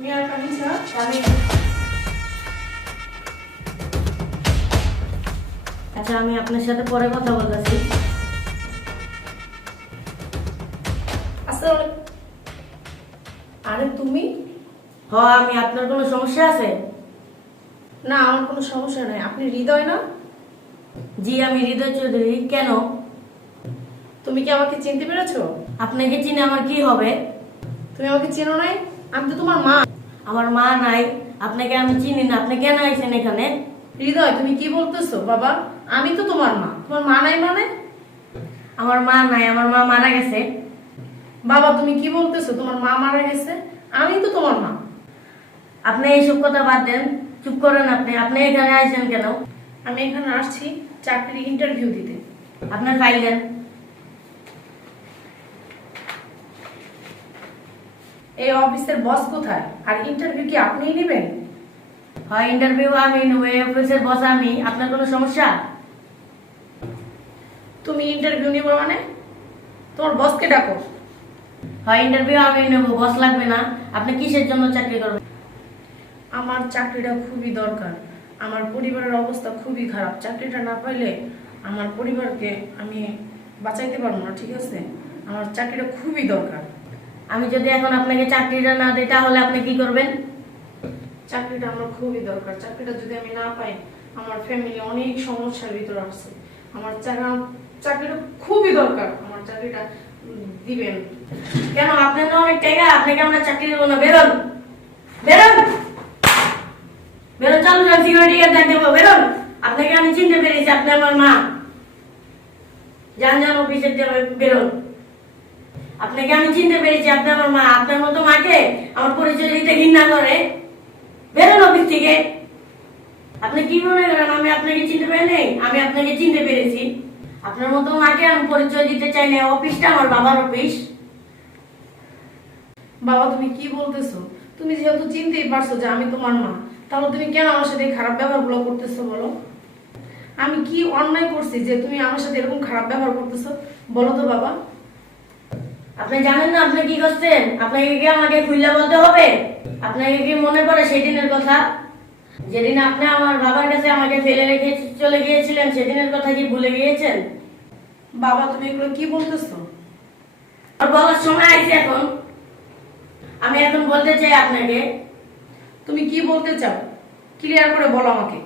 মিয়ার কানিসা আমি আচ্ছা আমি আপনার সাথে পরে কথা বলতেছি। আরে তুমি? হ আমি আপনার কোনো সমস্যা আছে? না আমার কোনো সমস্যা নাই। আপনি হৃদয় না? জি আমি হৃদয় চৌধুরী। কেন? তুমি কি আমাকে চিনতে পেরেছ? আপনাকে চিনে আমার কি হবে? তুমি আমাকে চেনো নাই? আমি তো তোমার মা। আমার মা নাই আপনাকে আমি চিনি না। আপনি কেন আইছেন এখানে? হৃদয় তুমি কি বলতেছো বাবা? আমি তো তোমার মা। তোমার মা নাই মানে? আমার মা নাই আমার মা মারা গেছে। বাবা তুমি কি বলতেছো? তোমার মা মারা গেছে? আমি তো তোমার মা। আপনি এইসব কথা বাদ দেন। চুপ করেন আপনি। আপনি এখানে আইছেন কেন? আমি এখানে আসছি চাকরির ইন্টারভিউ দিতে। আপনার ফাইল দেন। এই অফিসের বস কোথায়? আর ইন্টারভিউ কি আপনিই নেবেন? হয় ইন্টারভিউ আমি নেব এই অফিসের বস আমি। আপনার কোনো সমস্যা? তুমি ইন্টারভিউ নিবে মানে? তোমার বসকে ডাকো। হয় ইন্টারভিউ আমি নেব বস লাগবে না। আপনি কিসের জন্য চাকরি করবেন? আমার চাকরিটা খুবই দরকার। আমার পরিবারের অবস্থা খুবই খারাপ। চাকরিটা না পাইলে আমার পরিবারকে আমি বাঁচাইতে পারব না ঠিক আছে? আমার চাকরিটা খুবই দরকার। আমি যদি এখন আপনাকে চাকরিটা না দিই, তাহলে আপনি কি করবেন? চাকরিটা আমার খুবই দরকার। চাকরিটা যদি আমি না পাই, আমার ফ্যামিলি অনেক সমস্যার ভিতরে আছে। আমার চাকরি চাকরিটা খুবই দরকার। আমার চাকরিটা দিবেন। কেন? আপনার না অনেক টাকা, আপনাকে আমরা চাকরি দেবো না। বেরোন। বেরোন। বেরোন, চালু যান সিকিউরিটি গার্ড দেবো। বেরোন। আপনাকে আমি চিনতে পেরেছি, আপনি আমার মা। যান যান, অফিসের বেরোন। আপনাকে আমি চিনতে পেরেছি, আপনি আমার মা, আপনার মতো মাকে আমার পরিচয় দিতে ঘৃণা করে। বেরোন অফিস থেকে। আপনি কি মনে করেন, আমি আপনাকে চিনতে পারি নাই? আমি আপনাকে চিনতে পেরেছি। আপনার মতো মাকে আমি পরিচয় দিতে চাই না অফিসটা আমার বাবার অফিস। বাবা, তুমি কি বলতেছো? তুমি যেহেতু চিনতেই পারছ যে আমি তোমার মা, তাহলে তুমি কেন আমার সাথে খারাপ ব্যবহারগুলো করতেছো বলো? আমি কি অন্যায় করছি যে তুমি আমার সাথে এরকম খারাপ ব্যবহার করতেছো? বলো তো বাবা। আপনি জানেন না আপনি কি করছেন? আপনাকে কি আমাকে খুললে বলতে হবে? আপনাকে কি মনে পড়ে সেই দিনের কথা? যেদিন আপনি আমার বাবার কাছে আমাকে ফেলে রেখে চলে গিয়েছিলেন সেদিনের কথা কি ভুলে গিয়েছেন? বাবা তুমি এগুলো কি বলতেছো? আর বলার সময় আইছে এখন। আমি এখন বলতে চাই আপনাকে। তুমি কি বলতে চাও? ক্লিয়ার করে বলো আমাকে।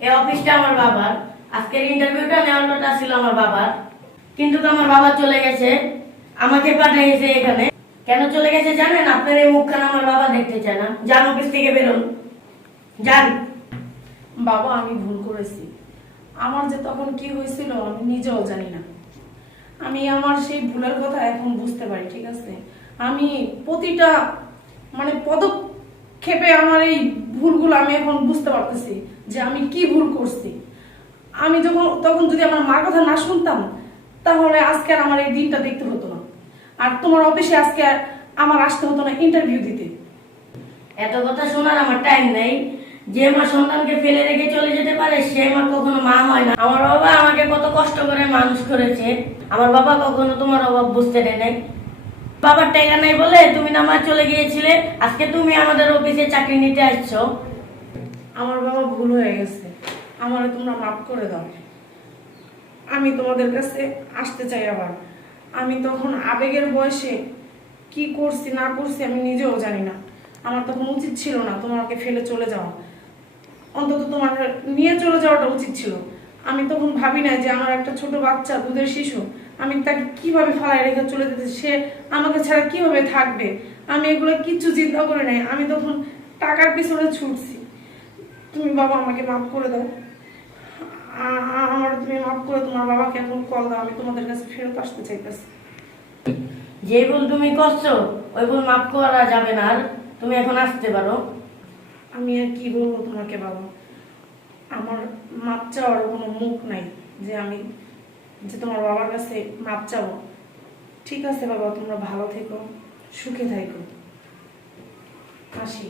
এই অফিসটা আমার বাবার। আজকের ইন্টারভিউটা নেওয়ার কথা ছিল আমার বাবার। কিন্তু তো আমার বাবা চলে গেছে। আমাকে পাঠিয়েছে এখানে। কেন চলে গেছে জানেন? আপনার এই মুখখানা আমার বাবা দেখতে চায় না। যান অফিস থেকে বেরোন। যান। বাবা, আমি ভুল করেছি। আমার যে তখন কি হয়েছিল, আমি নিজেও জানি না। আমি আমার সেই ভুলের কথা এখন বুঝতে পারি, ঠিক আছে? আমি প্রতিটা মানে পদক্ষেপে আমার এই ভুলগুলো আমি এখন বুঝতে পারতেছি যে আমি কি ভুল করছি। আমি যখন, তখন যদি আমার মার কথা না শুনতাম তাহলে আজকে আর আমার এই দিনটা দেখতে হতো না। আর তোমার অফিসে আজকে আর আমার আসতে হতো না ইন্টারভিউ দিতে। এত কথা শোনার আমার টাইম নেই। যে মা সন্তানকে ফেলে রেখে চলে যেতে পারে সে মা কখনো মা হয় না। আমার বাবা আমাকে কত কষ্ট করে মানুষ করেছে। আমার বাবা কখনো তোমার অভাব বুঝতে দেয় নাই। বাবার টাকা নাই বলে তুমি না মা চলে গিয়েছিলে আজকে তুমি আমাদের অফিসে চাকরি নিতে আসছো। আমার বাবা ভুল হয়ে গেছে। আমার তোমরা মাফ করে দাও। আমি তোমাদের কাছে আসতে চাই আবার। আমি তখন আবেগের বয়সে কি করছি, না করছি আমি নিজেও জানি না। আমার তখন উচিত ছিল না তোমাকে ফেলে চলে যাওয়া। অন্তত তোমার নিয়ে চলে যাওয়াটা উচিত ছিল। আমি তখন ভাবি না যে আমার একটা ছোট বাচ্চা, দুধের শিশু, আমি তাকে কীভাবে ফালাই রেখে চলে যেতে, সে আমাকে ছাড়া কীভাবে থাকবে? আমি এগুলো কিচ্ছু চিন্তা করে নাই। আমি তখন টাকার পিছনে ছুটছি। তুমি বাবা আমাকে মাফ করে দাও। আমার তুমি মাফ করে তোমার বাবাকে এখন কল দাও আমি তোমাদের কাছে ফেরত আসতে চাইতেছি। যে ভুল তুমি করছ ওই ভুল মাফ করা যাবে না। আর তুমি এখন আসতে পারো। আমি আর কি বলব তোমাকে বাবা? আমার মাপ চাওয়ার কোনো মুখ নাই যে আমি যে তোমার বাবার কাছে মাপ চাবো। ঠিক আছে বাবা তোমরা ভালো থেকো সুখে থাকো। আসি।